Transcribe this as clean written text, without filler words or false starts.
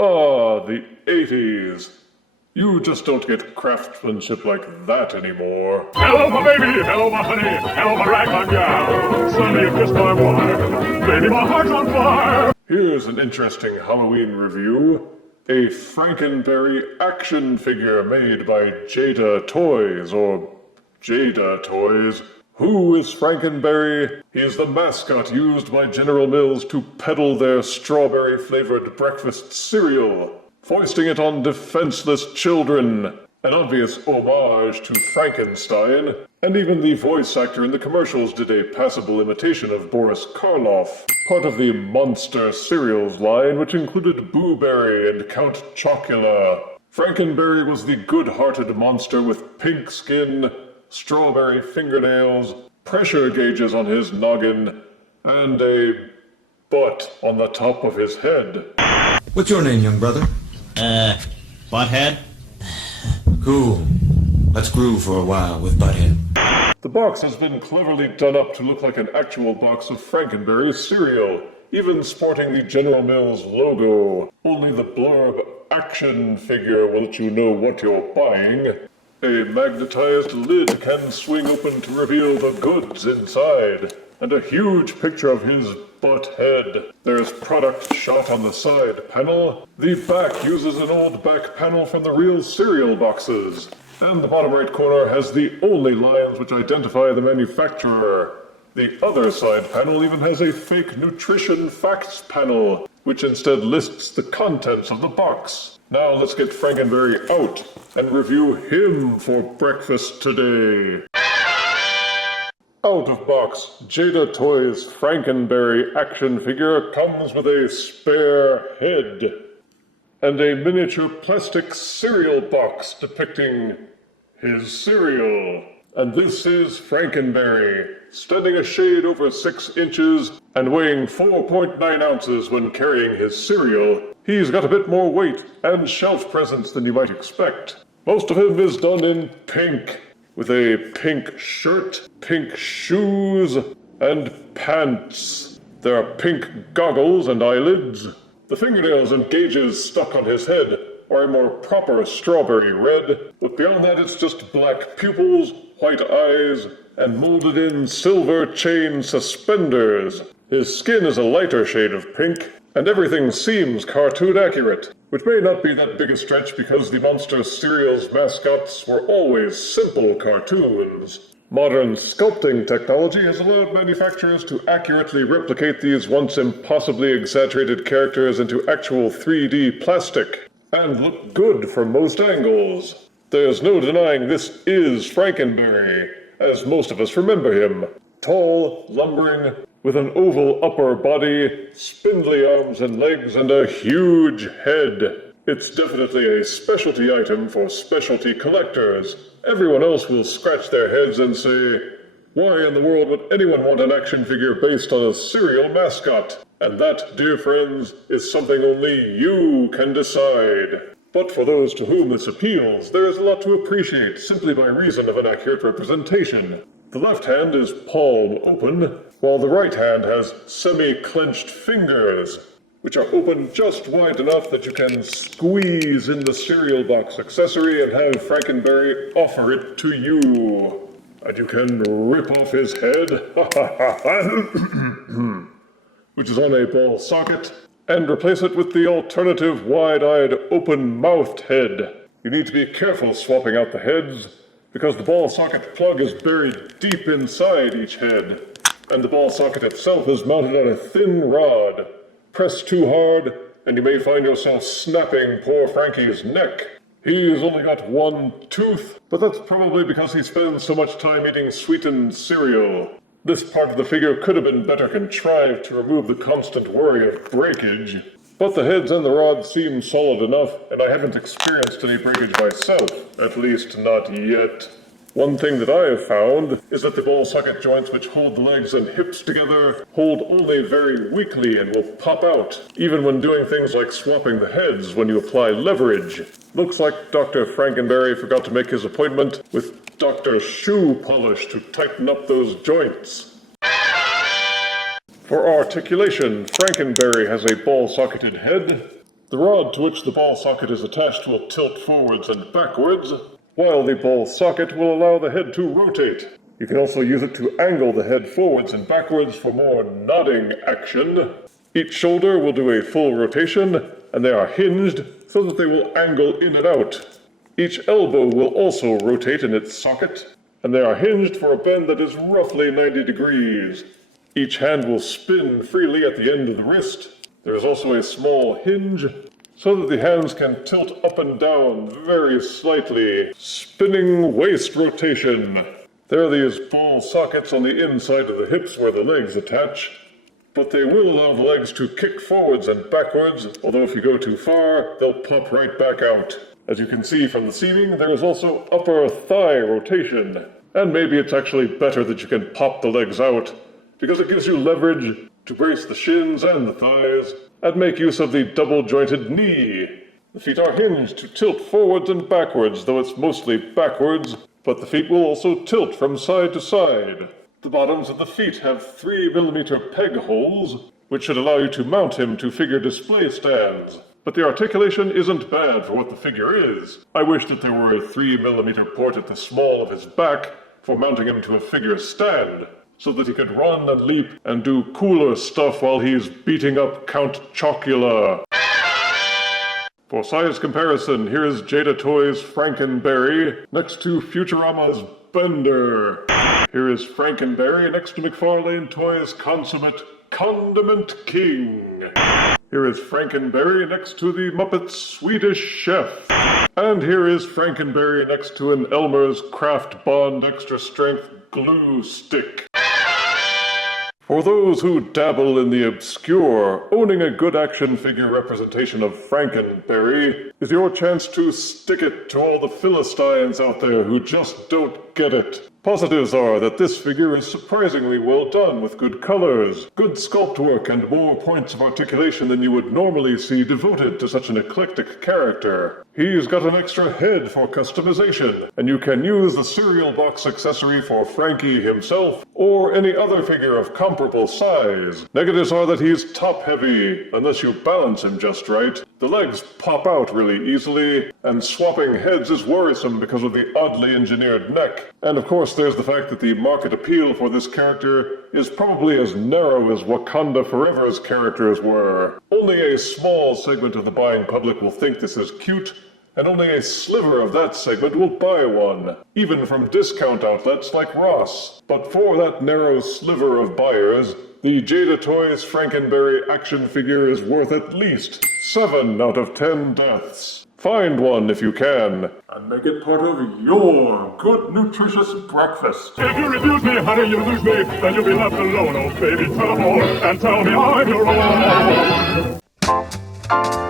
Ah, the 80s. You just don't get craftsmanship like that anymore. Hello, my baby! Hello, my honey! Hello, my ragtime gal! Suddenly you kissed my wife! Baby, my heart's on fire! Here's an interesting Halloween review. A Franken-Berry action figure made by Jada Toys, or Jada Toys. Who is Franken-Berry? He is the mascot used by General Mills to peddle their strawberry-flavored breakfast cereal, foisting it on defenseless children. An obvious homage to Frankenstein, and even the voice actor in the commercials did a passable imitation of Boris Karloff, part of the Monster cereals line, which included Boo Berry and Count Chocula. Franken-Berry was the good-hearted monster with pink skin, strawberry fingernails, pressure gauges on his noggin, and a butt on the top of his head. What's your name, young brother? Butthead? Cool. Let's groove for a while with Butthead. The box has been cleverly done up to look like an actual box of Franken-Berry cereal, even sporting the General Mills logo. Only the blurb action figure will let you know what you're buying. A magnetized lid can swing open to reveal the goods inside, and a huge picture of his butt head. There's product shot on the side panel. The back uses an old back panel from the real cereal boxes. And the bottom right corner has the only lines which identify the manufacturer. The other side panel even has a fake nutrition facts panel, which instead lists the contents of the box. Now let's get Franken-Berry out and review him for breakfast today. Out of box, Jada Toys' Franken-Berry action figure comes with a spare head and a miniature plastic cereal box depicting his cereal. And this is Franken-Berry, standing a shade over 6 inches and weighing 4.9 ounces when carrying his cereal. He's got a bit more weight and shelf presence than you might expect. Most of him is done in pink, with a pink shirt, pink shoes, and pants. There are pink goggles and eyelids. The fingernails and gauges stuck on his head are a more proper strawberry red, but beyond that it's just black pupils, white eyes, and molded in silver chain suspenders. His skin is a lighter shade of pink, and everything seems cartoon accurate, which may not be that big a stretch because the Monster cereal's mascots were always simple cartoons. Modern sculpting technology has allowed manufacturers to accurately replicate these once impossibly exaggerated characters into actual 3D plastic, and look good from most angles. There's no denying this is Franken-Berry, as most of us remember him. Tall, lumbering, with an oval upper body, spindly arms and legs, and a huge head. It's definitely a specialty item for specialty collectors. Everyone else will scratch their heads and say, why in the world would anyone want an action figure based on a cereal mascot? And that, dear friends, is something only you can decide. But for those to whom this appeals, there is a lot to appreciate simply by reason of an accurate representation. The left hand is palm open, while the right hand has semi-clenched fingers, which are open just wide enough that you can squeeze in the cereal box accessory and have Franken-Berry offer it to you. And you can rip off his head, which is on a ball socket, and replace it with the alternative wide-eyed open-mouthed head. You need to be careful swapping out the heads, because the ball socket plug is buried deep inside each head, and the ball socket itself is mounted on a thin rod. Press too hard, and you may find yourself snapping poor Frankie's neck. He's only got one tooth, but that's probably because he spends so much time eating sweetened cereal. This part of the figure could have been better contrived to remove the constant worry of breakage. But the heads and the rods seem solid enough, and I haven't experienced any breakage myself, at least not yet. One thing that I have found is that the ball socket joints which hold the legs and hips together hold only very weakly and will pop out, even when doing things like swapping the heads when you apply leverage. Looks like Dr. Franken-Berry forgot to make his appointment with Dr. Shoe Polish to tighten up those joints. For articulation, Franken-Berry has a ball-socketed head, The rod to which the ball socket is attached will tilt forwards and backwards, while the ball socket will allow the head to rotate. You can also use it to angle the head forwards and backwards for more nodding action. Each shoulder will do a full rotation, and they are hinged so that they will angle in and out. Each elbow will also rotate in its socket, and they are hinged for a bend that is roughly 90 degrees. Each hand will spin freely at the end of the wrist. There is also a small hinge so that the hands can tilt up and down very slightly. Spinning waist rotation. There are these ball sockets on the inside of the hips where the legs attach, but they will allow the legs to kick forwards and backwards, although if you go too far, they'll pop right back out. As you can see from the seaming, there is also upper thigh rotation, and maybe it's actually better that you can pop the legs out, because it gives you leverage to brace the shins and the thighs, and make use of the double-jointed knee. The feet are hinged to tilt forwards and backwards, though it's mostly backwards, but the feet will also tilt from side to side. The bottoms of the feet have 3mm peg holes, which should allow you to mount him to figure display stands. But the articulation isn't bad for what the figure is. I wish that there were a 3mm port at the small of his back for mounting him to a figure stand, so that he could run and leap and do cooler stuff while he's beating up Count Chocula. For size comparison, here is Jada Toys' Franken-Berry next to Futurama's Bender. Here is Franken-Berry next to McFarlane Toys' Consummate Condiment King. Here is Franken-Berry next to the Muppets Swedish Chef. And here is Franken-Berry next to an Elmer's Craft Bond Extra Strength Glue Stick. For those who dabble in the obscure, owning a good action figure representation of Franken-Berry is your chance to stick it to all the Philistines out there who just don't get it. Positives are that this figure is surprisingly well done with good colors, good sculpt work, and more points of articulation than you would normally see devoted to such an eclectic character. He's got an extra head for customization, and you can use the cereal box accessory for Frankie himself or any other figure of comparable size. Negatives are that he's top-heavy, unless you balance him just right. The legs pop out really easily, and swapping heads is worrisome because of the oddly engineered neck. And of course, there's the fact that the market appeal for this character is probably as narrow as Wakanda Forever's characters were. Only a small segment of the buying public will think this is cute, and only a sliver of that segment will buy one, even from discount outlets like Ross. But for that narrow sliver of buyers, the Jada Toys Franken-Berry action figure is worth at least 7 out of 10 deaths. Find one if you can, and make it part of your good nutritious breakfast. If you refuse me, honey, you lose me, then you'll be left alone. Oh, baby, tell them all, and tell me I'm your own.